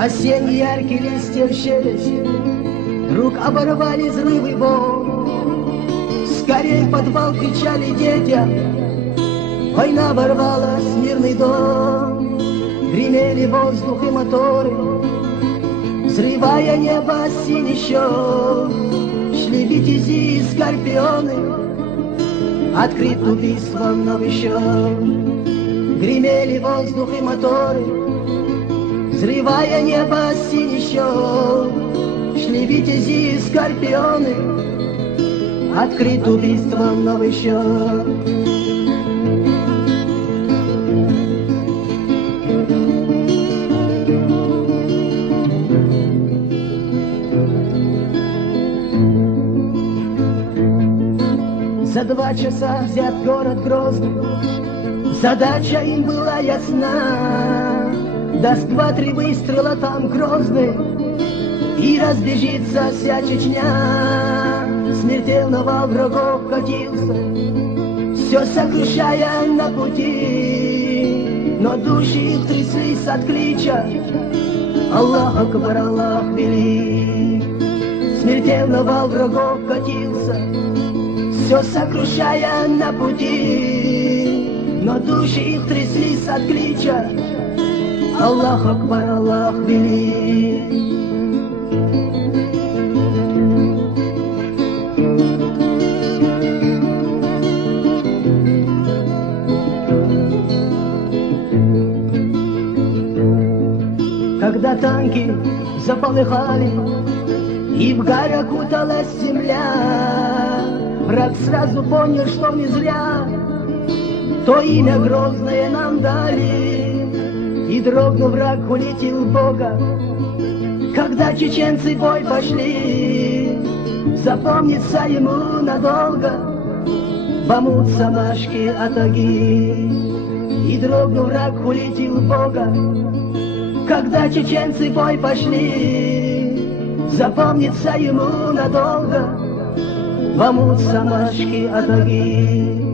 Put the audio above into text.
Осенние яркие листья в шелест, вдруг оборвали взрывы волн. Скорей в подвал кричали детям, война ворвалась в мирный дом. Гремели воздух и моторы, взрывая небо синий щел. Шли витязи и скорпионы, открыт убийством новый счет. Гремели воздух и моторы, взрывая небо синий щел. Шли витязи и скорпионы, открыт убийством новый счет. За 2 часа взят город Грозный, задача им была ясна. Даст 2-3 выстрела там Грозный, и разбежится вся Чечня. Смертельно вал врагов катился, все сокрушая на пути, но души их тряслись от клича: Аллах Акбар, Аллах велик. Смертельно вал врагов катился, все сокрушая на пути, но души их тряслись от клича: Аллах Акбар, Аллах велик. Когда танки заполыхали и в гарь окуталась земля, враг сразу понял, что не зря то имя грозное нам дали. И дрогнув враг, улетел Бога, когда чеченцы в бой пошли. Запомнится ему надолго Бамут, Самашки, Атаги. И дрогнув враг, улетел Бога, когда чеченцы в бой пошли. Запомнится ему надолго Бамут, Самашки, Атаги.